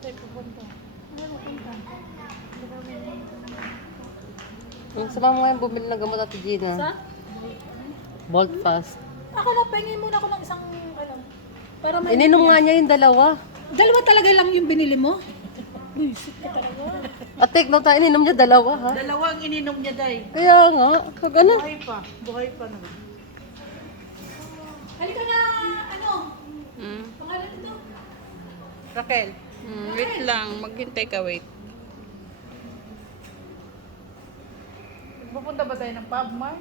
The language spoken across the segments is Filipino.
tayo pupunta? Ano pupunta? Sama mo ngayon bumili ng gamot Ate Gina. Sa? Bolt fast. Ako na, pahingin muna ako ng isang, ano, para may... Ininom nga niya yung dalawa. Dalawa talaga lang yung binili mo? Buisit ka talaga. At take note, ininom niya dalawa ha. Dalawang ininom niya, Day. Kaya nga, kag ano? Buhay pa naman. Halika na, ano? Mm. Pangalan nito? Raquel. Wait lang, maghintay ka, wait. Pupunta ba tayo ng pub, Mar?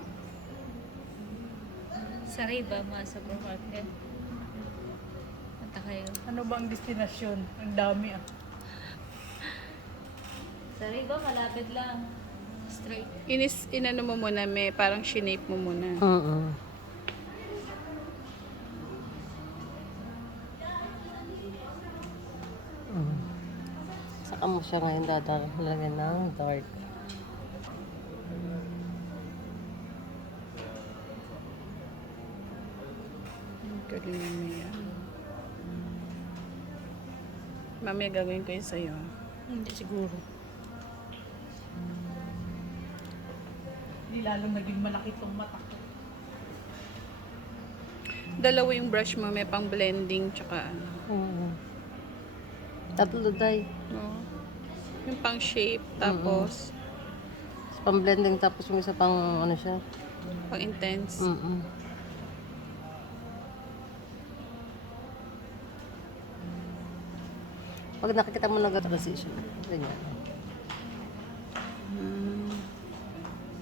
Sa Riba, mga supermarket. Punta kayo. Ano bang destinasyon? Ang dami ah. Sa Riba, malapit lang. Straight. Inano mo muna, may parang shinape mo muna. Saka mo siya ngayon dadalagyan ng dark. Galing mo yan. Mamaya gagawin ko yun sa'yo. Hindi siguro. Hindi lalong naging malaki tong mata ko. Dalawa yung brush mo, may pang blending, tsaka ano. Tatlo day. Oh. Yung pang shape, tapos Pang blending tapos yung isa pang ano siya. pang intense. Pag nakikita mo nag-transition, ganyan.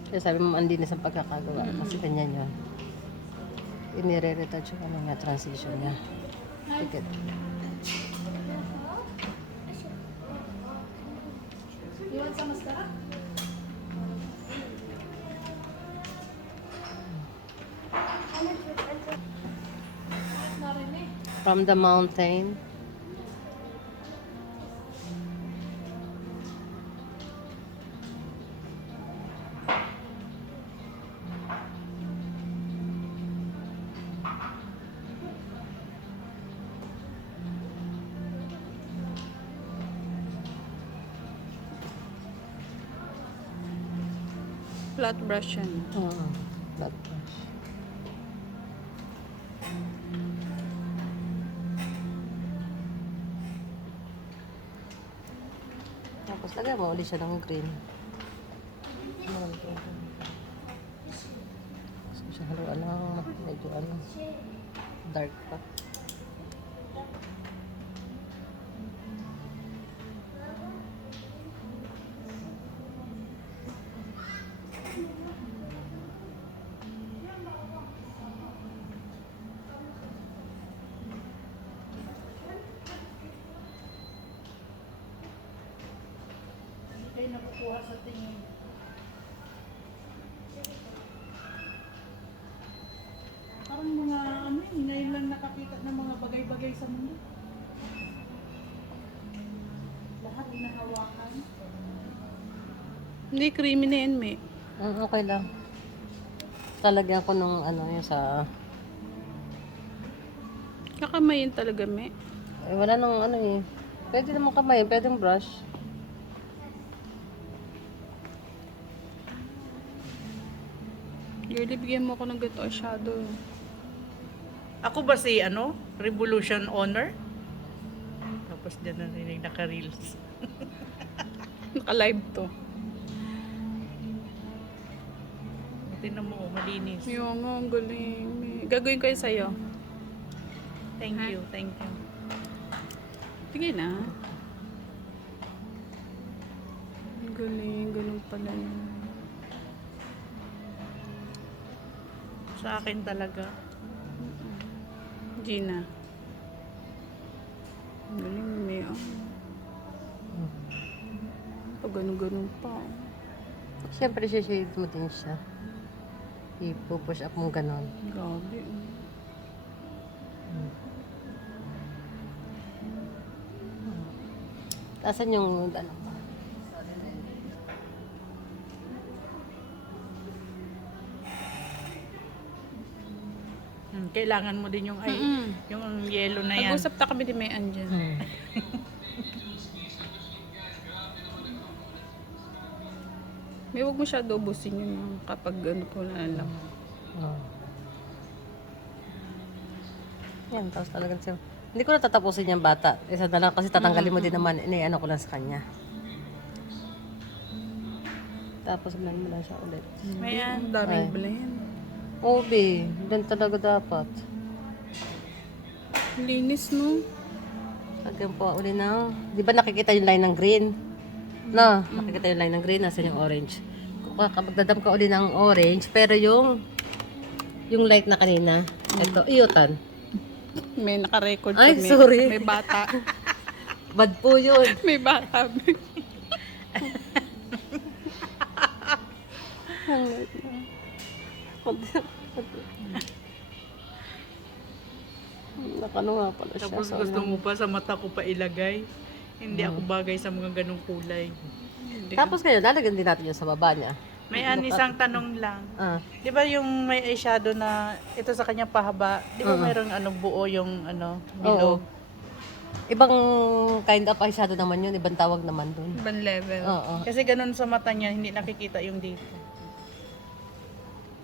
Kaya sabi mo, ang linis ang pagkakagawa. Kasi ganyan yun. Inire-retouch yung ano niya, transition niya. Ticket. Iwan sa mascara? Narinig. From the mountain. Flat brush yan. Flat brush. Tapos lagyan mo ulit siya ng green. Gusto siya haluan ng medyo ano, dark pa. Kayo nakukuha sa tingin. Parang mga ano, ngayon lang nakakita ng mga bagay-bagay sa mundo. Lahat inahawakan. Hindi, creamy na yan, may. Okay lang. Talagyan ko nung ano yung sa... Kakamayin talaga, may. wala nang ano eh. Pwede naman kamay, pwedeng brush. Girlie, bigyan mo ako ng ganito eyeshadow. Ako ba si ano? Revolution Honor? Tapos dyan narinig naka-reels. Naka-live to. Tingnan mo, oh, malinis. Yung nga, ang galing. May. Gagawin ko yun sa'yo. Thank you, thank you. Sige na. Ang galing, ganun pala yun. Sa akin talaga. Gina. Ang galing, may pag ganun-ganun pa. Siyempre, shade mo din siya. I-push up mo ganon. Grabe. Asan yung ano? Kailangan mo din yung yung yellow na yan. Nag-usap ta kami di may andyan. May huwag mo siya ubusin yun kapag ano ko na lang. Oh. Yan, tapos talagang siya. Hindi ko na tatapusin yung bata. Isa na lang kasi tatanggalin mo din naman. Ano ko lang sa kanya. Tapos blend mo lang siya ulit. Ayan. Ang daming Ay. blend. Obi, doon talaga dapat. Linis, no? Lagyan po uli na. Di ba nakikita yung line ng green? No, nakikita yung line ng green. Nasa yung orange. Kapag dadam ka uli ng orange, pero yung light na kanina, ito, iyutan. May nakarecord Ay, kami. sorry. May bata. Bad po yun. May bata. Nakano nga pala siya. Tapos So, gusto mo pa sa mata ko pa ilagay. Hindi ako bagay sa mga ganong kulay. Tapos kayo, lalagyan din natin yun sa baba niya. May isang tanong lang. Ah, Di ba yung may eyeshadow na ito sa kanya pahaba? Di ba mayroong buo yung bilog? ibang kind of eyeshadow naman yun. Ibang tawag naman dun. Ibang level. Oo. Kasi ganun sa mata niya, hindi nakikita yung dito.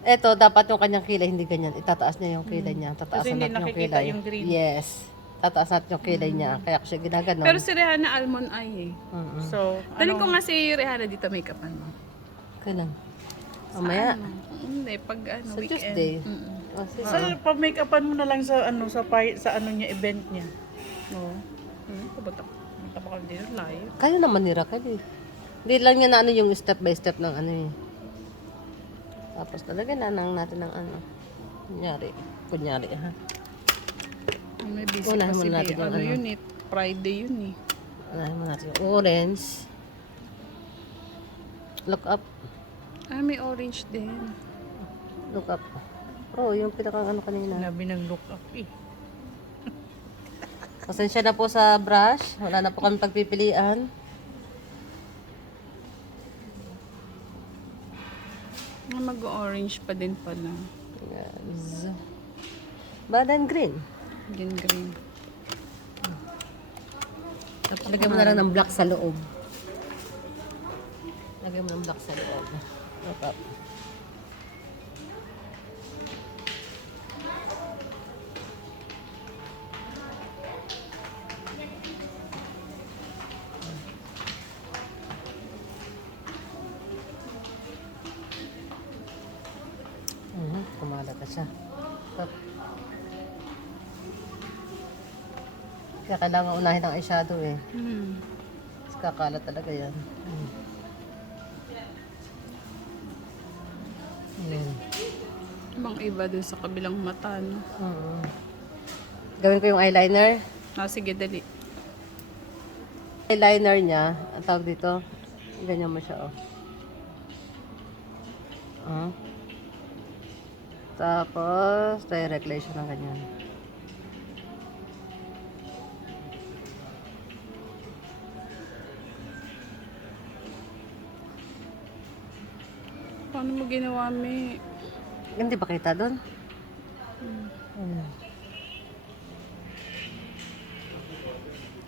Eto, dapat yung kanyang kilay, hindi ganyan. Itataas niya yung kilay niya. Tataasan Kasi hindi natin yung nakikita kilay. yung green. Yes. Tataas natin yung kilay niya. Kaya ko siya ginaganon. Pero si Rihanna almond eye eh. So, Daling ko nga si Rihanna dito make-upan mo. Kailan? Mamaya. Hindi, pag ano, Sa weekend. Tuesday. Mm-mm. Oh, sige. sa pag-make-upan mo na lang sa event niya. Oo. Pupunta ko dito live. Kayo naman ni Raquel eh. Hindi lang niya na ano yung step by step ng ano eh. Tapos talaga na natin ng ano. Kunyari ha. May busy Unahin kasi muna natin yung ano ano. yun eh. Friday yun eh. Unahin mo natin yung orange. Look up. Ah, may orange din. Look up. Oh, yung pinakang ano kanina. Labi ng look up eh. Pasensya na po sa brush. Wala na po kami pagpipilian. Mag-orange pa din pala. Yes. Badan green. Green. Tapos lagyan mo na lang ng black sa loob. Lagyan mo ng black sa loob. Look up. Kumalat na siya. Stop. Kaya kailangan unahin ang eyeshadow eh. Mas kakalat talaga yan. Yan. Ibang iba dun sa kabilang mata, no? Gawin ko yung eyeliner. Ah, sige, dali. Eyeliner niya, ang tawag dito, ganyan mo siya, oh. Tapos, direct lash ng ganyan. Paano mo ginawa, May? Hindi ba kita doon? Ayan.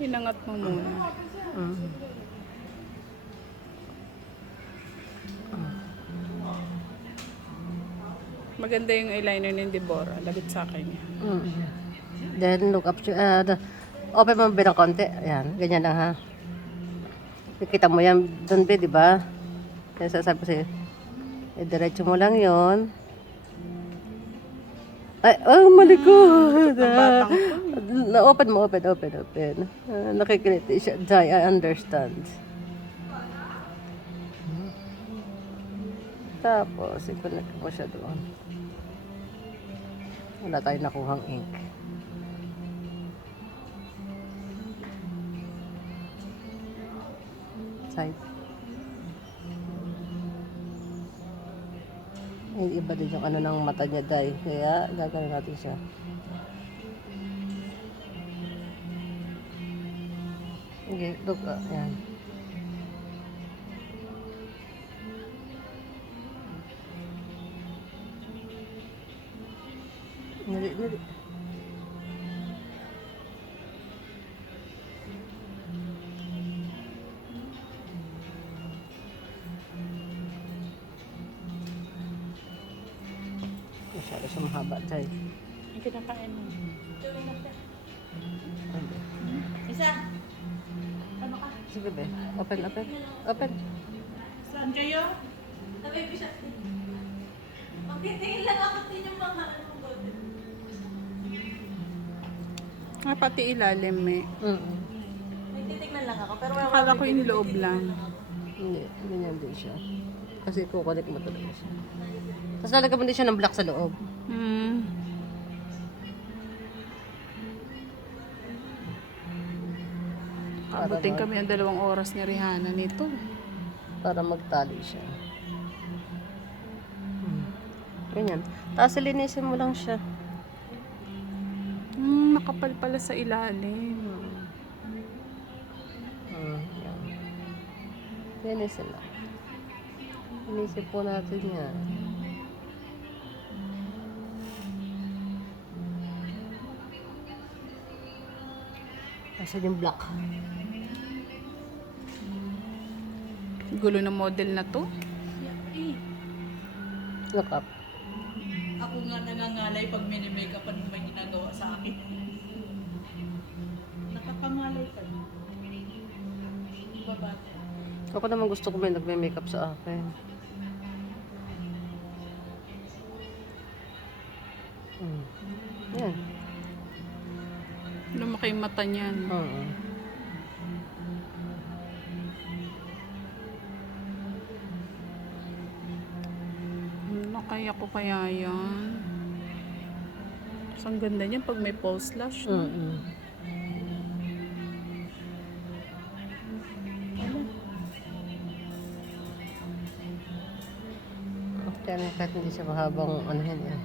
Hinangat mo muna. Maganda yung eyeliner ni Deborah. Labit sa akin yan. Then, look up, open mo ba ng konti? Ayan, ganyan lang ha. Kita mo yan doon, di ba? Kaya sasabi ko sa'yo, diretso mo lang yon. Ay, oh, malikot! Open mo, open. Nakikiliti siya. Jai, I understand. Tapos, i-connect mo siya doon. Wala tayong nakuhang ink. Side. Ay, iba din yung ano ng mata niya, Day. Kaya, gagawin natin siya. Okay, look, yan. Nali. Ito siya mahaba, Chay. Yung kinakain mo. Isa. Sige, be. Open, open. Open. Saan kayo? Sabi ko siya. Magtitingin lang ako din yung mga ano ko. Ah, pati ilalim eh. Nagtitignan lang ako, pero Akala ko yung loob lang. Hindi, ganyan din siya. Kasi kukunik mo talaga siya. Tapos lalagyan mo din siya ng black sa loob. Hmm. Abutin kami ang 2 oras ni Rihanna nito. Para magtali siya. Ganyan. Tapos linisin mo lang siya. Nakapal pala sa ilalim. Yan. Linisin lang. Linisin po natin yan. Asan yung black? Gulo ng model na to. Look up. Ako nga nangangalay pag mini-makeupan mo may ginagawa sa akin. Nakapangalay ka. Babate. Ako naman gusto ko may nagme-makeup sa akin. Yan. Lumaki yung mata niyan. Oo. Kaya ko kaya yan. So, ang ganda niyan pag may false lash. No? Kaya kahit hindi siya mahabang ano yan yan.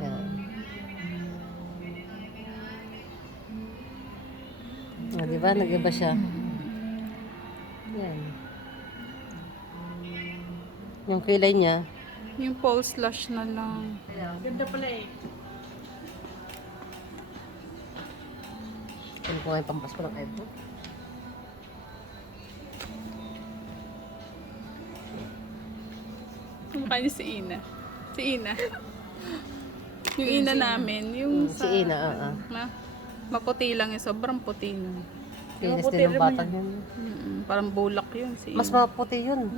Yan. Diba? Nag-iba siya. Yan. Yung kilay niya, Yung false lash na lang. Ganda pala eh. kung ko nga yung pampas ko ng eyebrow. Mukha niya si Ina. Si Ina. Yung Ina namin. Yung Si Ina, na, maputi lang yun. Sobrang puti na. Kinis din ng batang yun. Parang bulak yun si Ina. Mas maputi yun.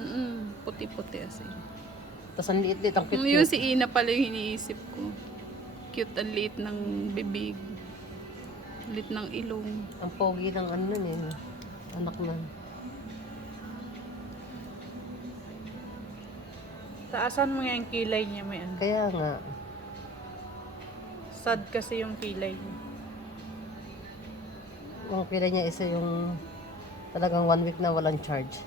Puti-puti as in. Tapos ang liit-liit, ang cute. Yung si Ina pala yung iniisip ko. Cute ang liit ng bibig. Liit ng ilong. Ang pogi ng ano nun eh. Anak nun. Taasan mo nga yung kilay niya may ano. Kaya nga, Sad kasi yung kilay niya. yung kilay niya isa yung talagang 1 week na walang charge.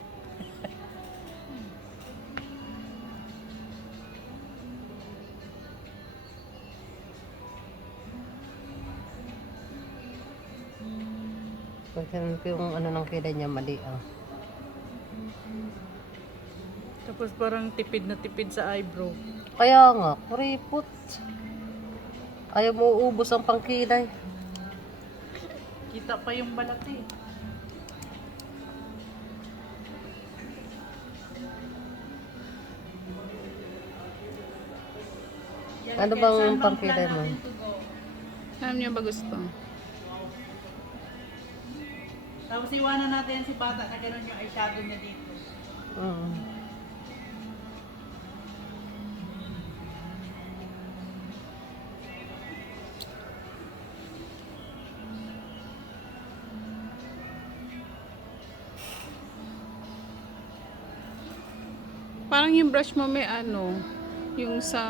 Pag tinanong ko yung ano ng kilay niya, mali ah. Tapos parang tipid na tipid sa eyebrow. Kaya nga, kuripot. Ayaw mo uubos ang pangkilay. Kita pa yung balat eh. Ano bang pangkilay mo? Alam niyo ba gusto? Tapos iwanan natin si bata na gano'n yung eyeshadow niya dito. Parang yung brush mo may ano, yung sa...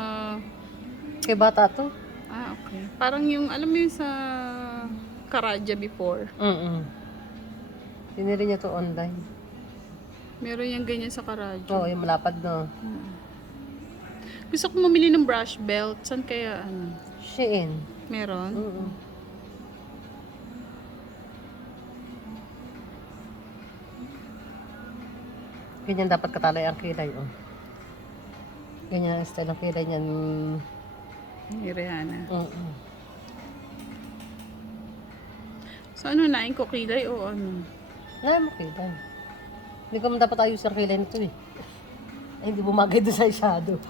Kay bata to? Okay. Parang yung, alam mo yung sa Karaja before. Tiniri niya to online. Meron yung ganyan sa Karaja. Oo, yung malapad no. Gusto ko mamili ng brush belt. Saan kaya ano? Shein. Meron? Ganyan dapat katalay ang kilay, oh. Ganyan ang style ng kilay niyan. Ni Rihanna. So ano, nain ko kilay o ano? Wala mo kilay. Hindi ko man dapat ayos ang kilay nito eh. Ay, hindi bumagay doon sa shadow.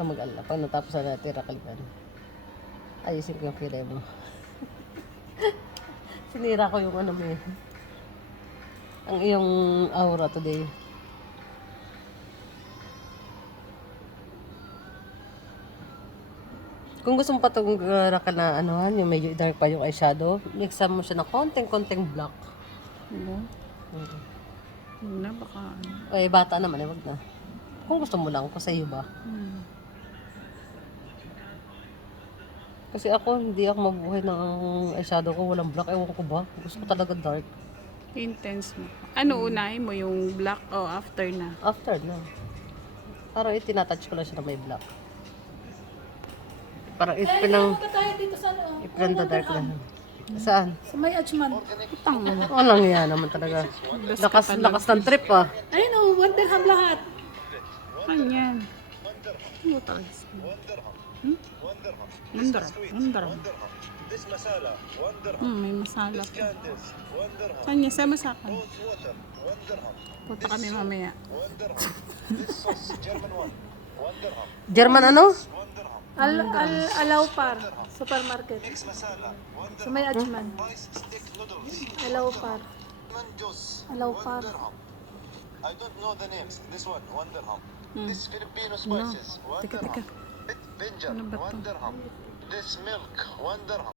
Huwag kang mag-alala. Pag natapos na natin rakalikan, ayusin ko yung kilay mo. Sinira ko yung ano mo eh. Ang iyong aura today. Kung gusto mo pa itong rakal na anuhan, yung medyo dark pa yung eyeshadow, mixan mo siya ng konting black. Ano? Huwag na, baka ano. Ay, bata naman eh, wag na. Kung gusto mo lang, kung sa iyo ba. Kasi ako, hindi ako mabuhay ng eyeshadow ko, walang black. Ewan ko ba? Gusto ko talaga dark. Intense mo. Ano unahin mo? Yung black o after na? After na. Parang itinatouch ko lang siya na may black. Parang Punta tayo dito sa ano. ipinanda dark lang. Saan? Sa may Achman. Putang mo. Walang yan naman talaga. Lakas ng trip ah. Ayun oh, 1 dirham lahat. Ano yan? Ano talaga? Mandaram. May masala pa. Kanya, sama sa akin. Punta kami mamaya. German ano? Alaupar supermarket. Sa may Achman. Alaupar. Alaupar. I don't know the names. This one, 1 dirham. This Filipino spices, 1 Teka, dirham. teka. Bit ginger, Ano ba to? 1 dirham. This milk, 1 dirham.